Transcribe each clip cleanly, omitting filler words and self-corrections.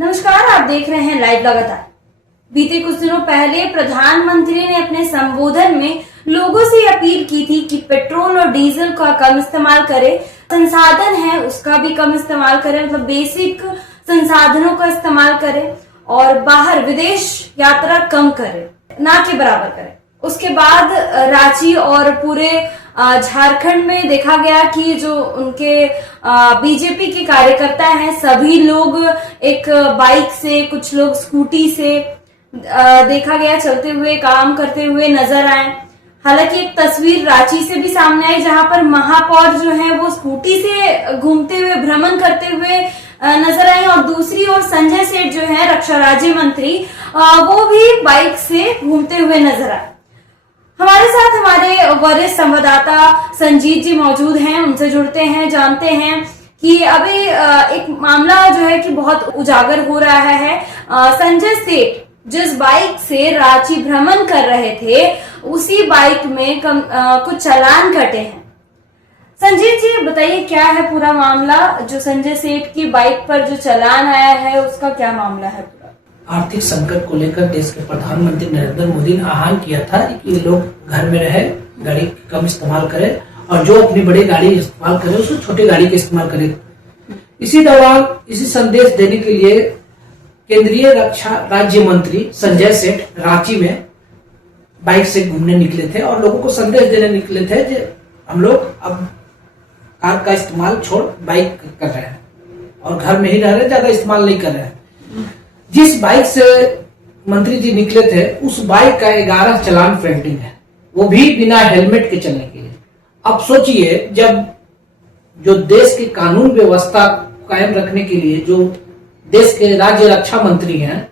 नमस्कार, आप देख रहे हैं लाइव लगातार। बीते कुछ दिनों पहले प्रधानमंत्री ने अपने संबोधन में लोगों से अपील की थी कि पेट्रोल और डीजल का कम इस्तेमाल करें, संसाधन है उसका भी कम इस्तेमाल करें, मतलब बेसिक संसाधनों का इस्तेमाल करें और बाहर विदेश यात्रा कम करें, ना के बराबर करें। उसके बाद रांची और पूरे झारखंड में देखा गया कि जो उनके बीजेपी के कार्यकर्ता हैं सभी लोग एक बाइक से, कुछ लोग स्कूटी से देखा गया चलते हुए, काम करते हुए नजर आए। हालांकि एक तस्वीर रांची से भी सामने आई जहां पर महापौर जो है वो स्कूटी से घूमते हुए, भ्रमण करते हुए नजर आई और दूसरी ओर संजय सेठ जो है रक्षा राज्य मंत्री, वो भी बाइक से घूमते हुए नजर आए। हमारे साथ हमारे वरिष्ठ संवाददाता संजीत जी मौजूद हैं, उनसे जुड़ते हैं, जानते हैं कि अभी एक मामला जो है कि बहुत उजागर हो रहा है। संजय सेठ जिस बाइक से रांची भ्रमण कर रहे थे उसी बाइक में कुछ चालान कटे हैं। संजीत जी बताइए, क्या है पूरा मामला? जो संजय सेठ की बाइक पर जो चालान आया है उसका क्या मामला है? आर्थिक संकट को लेकर देश के प्रधानमंत्री नरेंद्र मोदी ने आह्वान किया था कि लोग घर में रहे, गाड़ी कम इस्तेमाल करें और जो अपनी बड़ी गाड़ी इस्तेमाल करे उसको छोटी गाड़ी का इस्तेमाल करे। इसी दौरान इसी संदेश देने के लिए केंद्रीय रक्षा राज्य मंत्री संजय सेठ रांची में बाइक से घूमने निकले थे और लोगों को संदेश देने निकले थे कि हम लोग अब कार का इस्तेमाल छोड़ बाइक कर रहे हैं और घर में ही रह रहे हैं, ज्यादा इस्तेमाल नहीं कर रहे हैं। जिस बाइक से मंत्री जी निकले थे उस बाइक का 11 चालान पेंडिंग है, वो भी बिना हेलमेट के चलने के लिए। अब सोचिए, जब जो देश की कानून व्यवस्था कायम रखने के लिए जो देश के राज्य रक्षा मंत्री हैं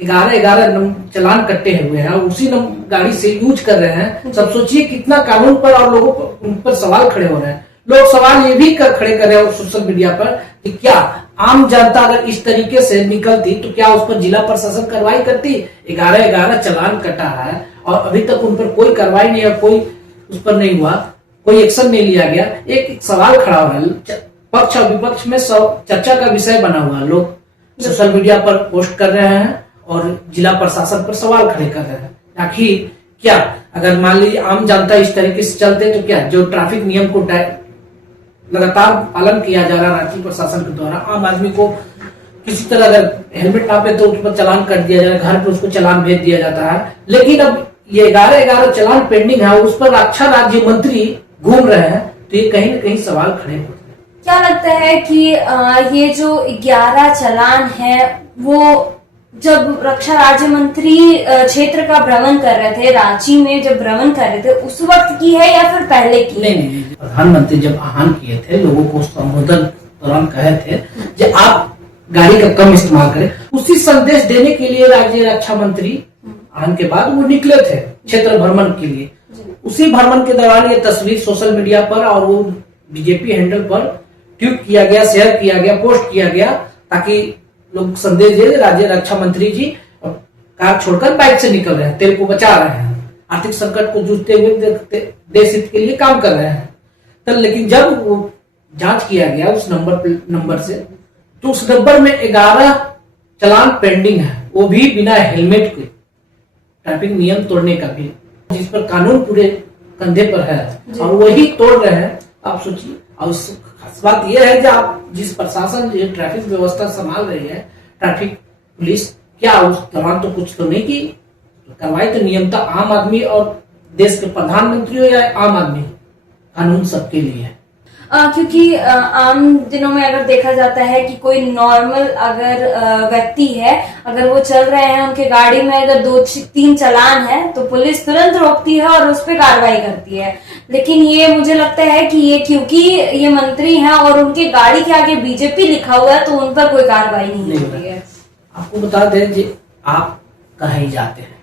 11 चालान कट्टे हुए हैं और उसी गाड़ी से यूज कर रहे हैं। सब सोचिए कितना कानून पर और लोगों पर उन पर सवाल खड़े हो रहे हैं। लोग सवाल ये भी खड़े कर रहे हैं सोशल मीडिया पर कि क्या आम जनता अगर इस तरीके से निकलती तो क्या उस पर जिला प्रशासन कार्रवाई करती? 11 चालान कटा है और अभी तक उन पर कोई कार्रवाई नहीं है, कोई उस पर नहीं हुआ, कोई एक्शन नहीं लिया गया। एक सवाल खड़ा हो रहा है, पक्ष और विपक्ष में चर्चा का विषय बना हुआ है। लोग सोशल मीडिया पर पोस्ट कर रहे हैं और जिला प्रशासन पर सवाल खड़े कर रहे हैं। आखिर क्या अगर मान लीजिए आम जनता इस तरीके से चलते तो क्या जो ट्रैफिक नियम को लगातार पालन किया जा रहा राज्य प्रशासन के द्वारा, आम आदमी को किसी तरह अगर हेलमेट ना पे तो उस पर चालान कर दिया जाए, घर पे उसको चालान भेज दिया जाता है। लेकिन अब ये 11 चालान पेंडिंग है, उस पर रक्षा राज्य मंत्री घूम रहे हैं, तो ये कहीं न कहीं सवाल खड़े होते हैं। क्या लगता है कि ये जो 11 चालान है वो जब रक्षा राज्य मंत्री क्षेत्र का भ्रमण कर रहे थे, रांची में जब भ्रमण कर रहे थे उस वक्त की है या फिर पहले की? नहीं, प्रधानमंत्री जब आह्वान किए थे लोगों को संबोधन दौरान कहे थे कि आप गाड़ी का कम इस्तेमाल करें, उसी संदेश देने के लिए राज्य रक्षा मंत्री आह्वान के बाद वो निकले थे क्षेत्र भ्रमण के लिए। उसी भ्रमण के दौरान ये तस्वीर सोशल मीडिया पर और वो बीजेपी हैंडल पर ट्वीट किया गया, शेयर किया गया, पोस्ट किया गया ताकि लोग संदेश दे राज्य रक्षा मंत्री जी कार छोड़कर बाइक से निकल रहे हैं, तेल को बचा रहे हैं, आर्थिक संकट को जूझते हुए देश हित के लिए काम कर रहे हैं। तो लेकिन जब वो जांच किया गया उस नंबर से तो उस नंबर में 11 चालान पेंडिंग है, वो भी बिना हेलमेट के, ट्रैफिक नियम तोड़ने का भी, जिस पर कानून पूरे कंधे पर है और वही तोड़ रहे हैं। आप सोचिए, और खास बात यह है कि आप जिस प्रशासन ये ट्रैफिक व्यवस्था संभाल रही है, ट्रैफिक पुलिस, क्या उस दौरान तो कुछ तो नहीं की? कार्रवाई तो नियमतः आम आदमी और देश के प्रधानमंत्री हो या आम आदमी, कानून सबके लिए है। क्योंकि आम दिनों में अगर देखा जाता है कि कोई नॉर्मल अगर व्यक्ति है, अगर वो चल रहे हैं, उनके गाड़ी में अगर 2-3 चालान है तो पुलिस तुरंत रोकती है और उस पर कार्रवाई करती है। लेकिन ये मुझे लगता है कि ये क्योंकि ये मंत्री हैं और उनके गाड़ी के आगे बीजेपी लिखा हुआ है तो उन पर कोई कार्रवाई नहीं होती है। आपको बता दें जी, आप कहीं जाते हैं,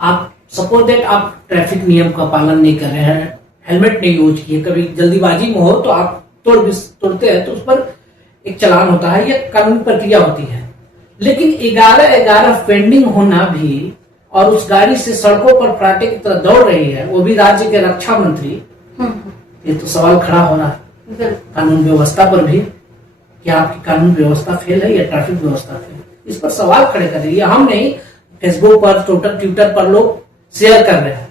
आप सपोज दैट आप ट्रैफिक नियम का पालन नहीं कर रहे हैं, हेलमेट नहीं यूज किए, कभी जल्दीबाजी में हो तो आप तोड़ते हैं तो उस पर एक चालान होता है, यह कानूनी प्रक्रिया होती है। लेकिन 11 पेंडिंग होना भी और उस गाड़ी से सड़कों पर फराटे की तरह दौड़ रही है, वो भी राज्य के रक्षा मंत्री, ये तो सवाल खड़ा हो रहा है कानून व्यवस्था पर भी। क्या आपकी कानून व्यवस्था फेल है या ट्रैफिक व्यवस्था फेल? इस पर सवाल खड़े कर रही है। हम नहीं, फेसबुक पर, ट्विटर पर लोग शेयर कर रहे हैं,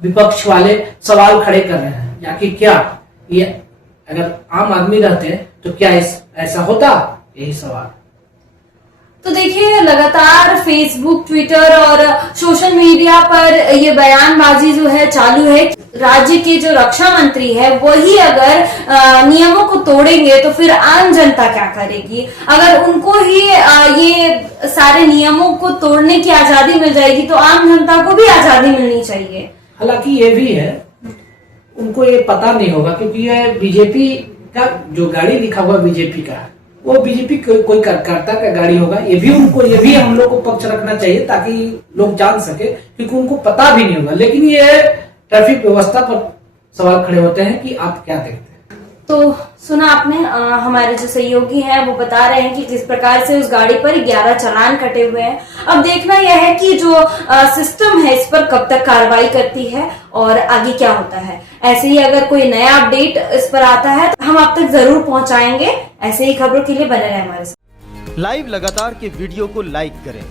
विपक्ष वाले सवाल खड़े कर रहे हैं, जाकि क्या ये अगर आम आदमी रहते तो क्या ऐसा होता, यही सवाल। तो देखिए, लगातार फेसबुक, ट्विटर और सोशल मीडिया पर ये बयानबाजी जो है चालू है। राज्य के जो रक्षा मंत्री है वही अगर नियमों को तोड़ेंगे तो फिर आम जनता क्या करेगी। अगर उनको ही ये सारे नियमों को तोड़ने की आजादी मिल जाएगी तो आम जनता को भी आजादी मिलनी चाहिए। हालांकि ये भी है, उनको ये पता नहीं होगा, क्योंकि ये बीजेपी का जो गाड़ी लिखा हुआ बीजेपी का, वो बीजेपी कोई कार्यकर्ता का गाड़ी होगा। ये भी हम लोग को पक्ष रखना चाहिए ताकि लोग जान सके, क्योंकि उनको पता भी नहीं होगा। लेकिन ये ट्रैफिक व्यवस्था पर सवाल खड़े होते हैं कि आप क्या देखते हैं। तो सुना आपने, हमारे जो सहयोगी हैं वो बता रहे हैं कि किस प्रकार से उस गाड़ी पर 11 चालान कटे हुए हैं। अब देखना यह है कि जो सिस्टम है इस पर कब तक कार्रवाई करती है और आगे क्या होता है। ऐसे ही अगर कोई नया अपडेट इस पर आता है तो हम आप तक जरूर पहुंचाएंगे। ऐसे ही खबरों के लिए बने रहे हमारे साथ। लाइव लगातार के वीडियो को लाइक करें,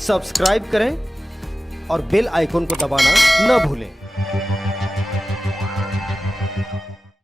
सब्सक्राइब करें और बेल आइकॉन को दबाना न भूलें।